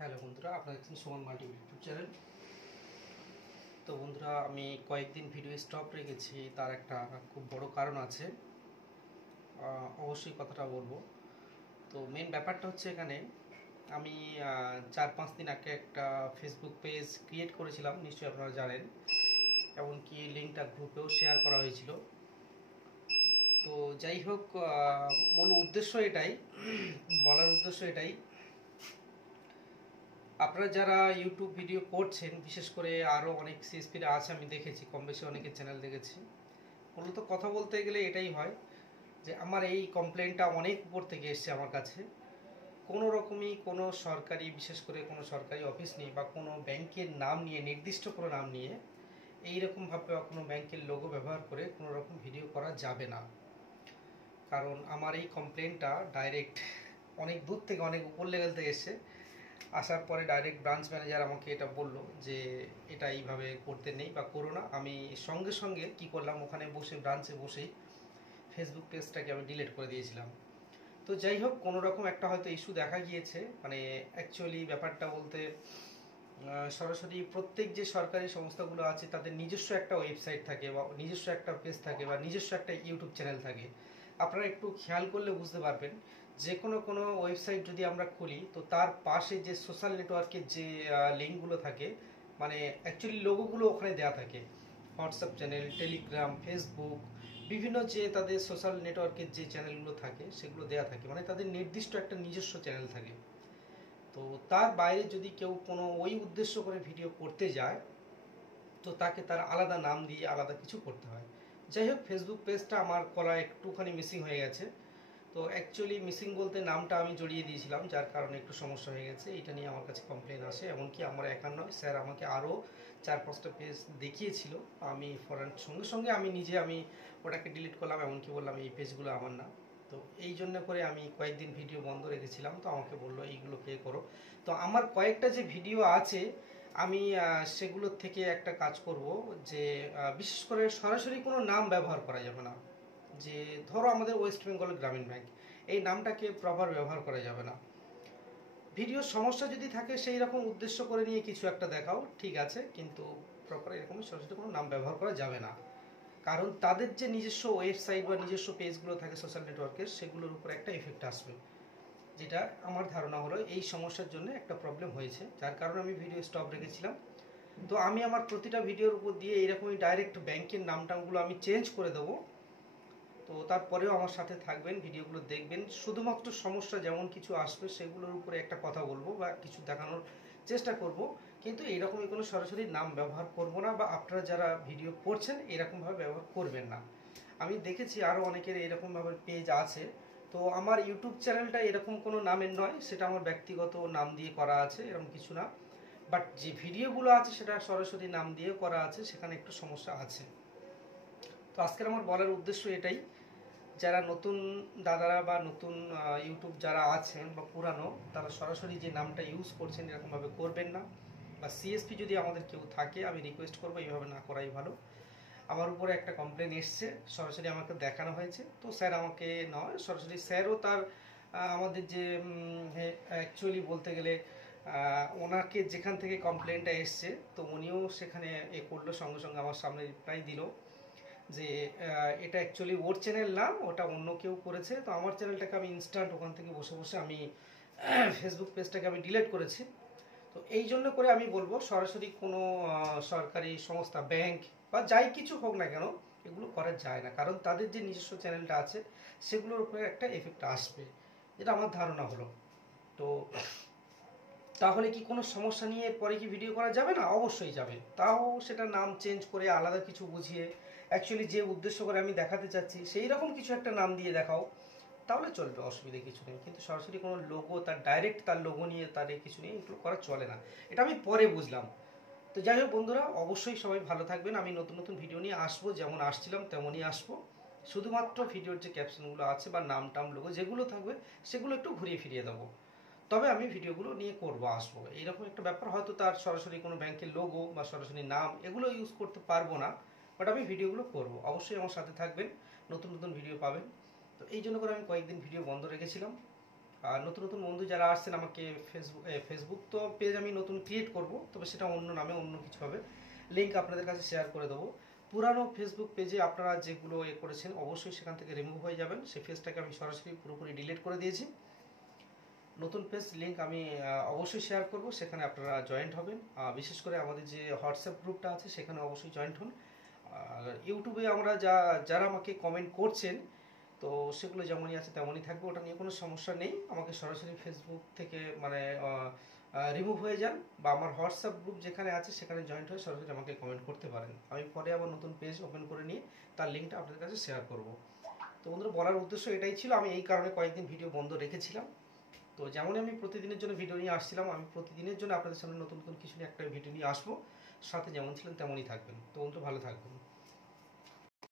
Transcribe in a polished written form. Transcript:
Hello বন্ধুরা, আপনারা দেখছেন সুমন মাল্টিমিডিয়া ইউটিউব চ্যানেল। তো বন্ধুরা, আমি কয়েকদিন ভিডিও স্টপ রেখেছি, তার একটা খুব বড় কারণ আছে। অবশ্যই কথাটা বলবো। তো মেন ব্যাপারটা হচ্ছে এখানে আমি 4-5 দিন আগে একটা ফেসবুক পেজ ক্রিয়েট করেছিলাম, নিশ্চয়ই আপনারা জানেন। এমনকি লিঙ্কটা গ্রুপেও শেয়ার করা হয়েছিল। তো যাই হোক, মূল উদ্দেশ্য এটাই, বলার উদ্দেশ্য এটাই, আপনারা যারা ইউটিউব ভিডিও করছেন, বিশেষ করে আরও অনেক সিএসপিরা আছে, আমি দেখেছি কম বেশি অনেকের চ্যানেল দেখেছি। মূলত কথা বলতে গেলে এটাই হয় যে আমার এই কমপ্লেনটা অনেক উপর থেকে এসছে আমার কাছে। কোনো রকমই কোনো সরকারি, বিশেষ করে কোনো সরকারি অফিস নিয়ে বা কোনো ব্যাংকের নাম নিয়ে, নির্দিষ্ট কোনো নাম নিয়ে এইরকমভাবে বা কোনো ব্যাংকের লোগো ব্যবহার করে কোনো রকম ভিডিও করা যাবে না। কারণ আমার এই কমপ্লেনটা ডাইরেক্ট অনেক দূর থেকে, অনেক উপর লেভেল থেকে এসছে। আসার পরে ডাইরেক্ট ব্রাঞ্চ ম্যানেজার আমাকে এটা বললো যে এটা এইভাবে করতে নেই বা করো না। আমি সঙ্গে সঙ্গে কি করলাম, ওখানে বসে ব্রাঞ্চে বসেই ফেসবুক পেজটাকে আমি ডিলিট করে দিয়েছিলাম। তো যাই হোক, কোনো রকম একটা হয়তো ইস্যু দেখা গিয়েছে। মানে অ্যাকচুয়ালি ব্যাপারটা বলতে সরাসরি প্রত্যেক যে সরকারি সংস্থাগুলো আছে তাদের নিজস্ব একটা ওয়েবসাইট থাকে বা নিজস্ব একটা পেজ থাকে বা নিজস্ব একটা ইউটিউব চ্যানেল থাকে। আপনারা একটু খেয়াল করলে বুঝতে পারবেন, যে কোনো ওয়েবসাইট যদি আমরা খুলি তো তার পাশে যে সোশ্যাল নেটওয়ার্কের যে লিঙ্কগুলো থাকে, মানে অ্যাকচুয়ালি লোগোগুলো ওখানে দেওয়া থাকে। হোয়াটসঅ্যাপ চ্যানেল, টেলিগ্রাম, ফেসবুক, বিভিন্ন যে তাদের সোশ্যাল নেটওয়ার্কের যে চ্যানেলগুলো থাকে সেগুলো দেওয়া থাকে, মানে তাদের নির্দিষ্ট একটা নিজস্ব চ্যানেল থাকে। তো তার বাইরে যদি কেউ কোনো ওই উদ্দেশ্য করে ভিডিও করতে যায় তো তাকে তার আলাদা নাম দিয়ে আলাদা কিছু করতে হয়। যাই হোক, ফেসবুক পেজটা আমার করা একটুখানি মিসিং হয়ে গেছে। তো অ্যাকচুয়ালি মিসিং বলতে নামটা আমি জড়িয়ে দিয়েছিলাম, যার কারণে একটু সমস্যা হয়ে গেছে। এটা নিয়ে আমার কাছে কমপ্লেন আসে। এমনকি আমার একা নয়, স্যার আমাকে আরও 4-5টা পেজ দেখিয়েছিল। আমি ফরেন সঙ্গে সঙ্গে আমি ওটাকে ডিলিট করলাম, এমনকি বললাম এই পেজগুলো আমার না। তো এই জন্য করে আমি কয়েকদিন ভিডিও বন্ধ রেখেছিলাম। তো আমাকে বললো এইগুলো পে করো। তো আমার কয়েকটা যে ভিডিও আছে, আমি সেগুলোর থেকে একটা কাজ করব, যে বিশেষ করে সরাসরি কোনো নাম ব্যবহার করা যাবে না। যে ধরো আমাদের ওয়েস্ট বেঙ্গল গ্রামীণ ব্যাংক, এই নামটাকে প্রপার ব্যবহার করা যাবে না। ভিডিওর সমস্যা যদি থাকে সেই রকম উদ্দেশ্য করে নিয়ে কিছু একটা দেখাও, ঠিক আছে, কিন্তু প্রপার এরকম সরাসরি কোনো নাম ব্যবহার করা যাবে না। কারণ তাদের যে নিজস্ব ওয়েবসাইট বা নিজস্ব পেজগুলো থাকে সোশ্যাল নেটওয়ার্কের, সেগুলোর উপর একটা এফেক্ট আসবে। যেটা আমার ধারণা হলো এই সমস্যার জন্য একটা প্রবলেম হয়েছে, যার কারণে আমি ভিডিও স্টপ রেখেছিলাম। তো আমি আমার প্রতিটা ভিডিওর উপর দিয়ে এইরকমই ডাইরেক্ট ব্যাংকের নামটামগুলো আমি চেঞ্জ করে দেবো। তো তারপরেও আমার সাথে থাকবেন, ভিডিওগুলো দেখবেন। শুধুমাত্র সমস্যা যেমন কিছু আসবে সেগুলোর উপরে একটা কথা বলবো বা কিছু দেখানোর চেষ্টা করব, কিন্তু এইরকমই কোনো সরাসরি নাম ব্যবহার করব না, বা আপনারা যারা ভিডিও করছেন এরকমভাবে ব্যবহার করবেন না। আমি দেখেছি আরও অনেকের এরকমভাবে পেজ আছে। তো আমার ইউটিউব চ্যানেলটা এরকম কোনো নামের নয়, সেটা আমার ব্যক্তিগত নাম দিয়ে করা আছে, এরকম কিছু না। বাট যে ভিডিওগুলো আছে সেটা সরাসরি নাম দিয়ে করা আছে, সেখানে একটু সমস্যা আছে। তো আজকের আমার বলার উদ্দেশ্য এটাই, যারা নতুন দাদারা বা নতুন ইউটিউব যারা আছেন বা পুরানো, তারা সরাসরি যে নামটা ইউজ করছেন এরকমভাবে করবেন না। বা সিএসপি যদি আমাদের কেউ থাকে, আমি রিকোয়েস্ট করবো এইভাবে না করাই ভালো। আমার উপরে একটা কমপ্লেন এসছে, সরাসরি আমাকে দেখানো হয়েছে। তো স্যার আমাকে নয়, সরাসরি স্যারও তার আমাদের যে অ্যাকচুয়ালি বলতে গেলে ওনাকে যেখান থেকে কমপ্লেনটা এসছে, তো উনিও সেখানে এ করলো, সঙ্গে সঙ্গে আমার সামনে রিপ্লাই দিল যে এটা অ্যাকচুয়ালি ওর চ্যানেল না, ওটা অন্য কেউ করেছে। তো আমার চ্যানেলটাকে আমি ইনস্ট্যান্ট ওখান থেকে বসে বসে আমি ফেসবুক পেজটাকে আমি ডিলিট করেছি। তো এই জন্য করে আমি বলবো, সরাসরি কোনো সরকারি সংস্থা, ব্যাংক বা যাই কিছু হোক না কেন, এগুলো করা যায় না। কারণ তাদের যে নিজস্ব চ্যানেলটা আছে সেগুলোর উপরে একটা এফেক্ট আসবে, যেটা আমার ধারণা হলো। তো তাহলে কি কোনো সমস্যা নিয়ে পরে কি ভিডিও করা যাবে না? অবশ্যই যাবে। তাও সেটা নাম চেঞ্জ করে আলাদা কিছু বুঝিয়ে, অ্যাকচুয়ালি যে উদ্দেশ্য করে আমি দেখাতে চাচ্ছি সেই রকম কিছু একটা নাম দিয়ে দেখাও, তাহলে চলবে, অসুবিধা কিছু নেই। কিন্তু সরাসরি কোনো লোগো, তার ডাইরেক্ট তার লোগো নিয়ে তার কিছু নিয়ে এগুলো করা চলে না, এটা আমি পরে বুঝলাম। তো যাই হোক বন্ধুরা, অবশ্যই সবাই ভালো থাকবেন। আমি নতুন নতুন ভিডিও নিয়ে আসবো, যেমন আসছিলাম তেমনই আসবো। শুধুমাত্র ভিডিওর যে ক্যাপশনগুলো আছে বা নাম টাম লোগো যেগুলো থাকবে সেগুলো একটু ঘুরিয়ে ফিরিয়ে দেবো। তবে আমি ভিডিওগুলো নিয়ে আসবো এইরকম একটা ব্যাপার। হয়তো তার সরাসরি কোনো ব্যাংকের লোগো বা সরাসরি নাম এগুলো ইউজ করতে পারবো না, বাট আমি ভিডিওগুলো করব। অবশ্যই আমার সাথে থাকবেন, নতুন নতুন ভিডিও পাবেন। তো এই জন্য করে আমি কয়েকদিন ভিডিও বন্ধ রেখেছিলাম। আর নতুন নতুন বন্ধু যারা আসছেন আমাকে ফেসবুক তো পেজ আমি নতুন ক্রিয়েট করব, তবে সেটা অন্য নামে অন্য কিছু হবে, লিঙ্ক আপনাদের কাছে শেয়ার করে দেবো। পুরানো ফেসবুক পেজে আপনারা যেগুলো করেছেন অবশ্যই সেখান থেকে রিমুভ হয়ে যাবেন, সেই পেজটাকে আমি সরাসরি পুরোপুরি ডিলিট করে দিয়েছি। নতুন পেজ লিঙ্ক আমি অবশ্যই শেয়ার করব, সেখানে আপনারা জয়েন্ট হবেন। বিশেষ করে আমাদের যে হোয়াটসঅ্যাপ গ্রুপটা আছে সেখানে অবশ্যই জয়েন্ট হন। আর ইউটিউবে আমরা যারা আমাকে কমেন্ট করছেন, তো সেগুলো যেমনই আছে তেমনই থাকবে, ওটা নিয়ে কোনো সমস্যা নেই। আমাকে সরাসরি ফেসবুক থেকে মানে রিমুভ হয়ে যান, বা আমার হোয়াটসঅ্যাপ গ্রুপ যেখানে আছে সেখানে জয়েন্ট হয়ে সরাসরি আমাকে কমেন্ট করতে পারেন। আমি পরে আবার নতুন পেজ ওপেন করে নিয়ে তার লিঙ্কটা আপনাদের কাছে শেয়ার করব। তো বন্ধুরা, বলার উদ্দেশ্য এটাই ছিল। আমি এই কারণে কয়েকদিন ভিডিও বন্ধ রেখেছিলাম। তো যেমনই আমি প্রতিদিনের জন্য ভিডিও নিয়ে আসছিলাম, আমি প্রতিদিনের জন্য আপনাদের সামনে নতুন নতুন কিছু নিয়ে একটা ভিডিও নিয়ে আসবো। সাথে যেমন ছিলেন তেমনই থাকবেন। তো বন্ধু, ভালো থাকবেন।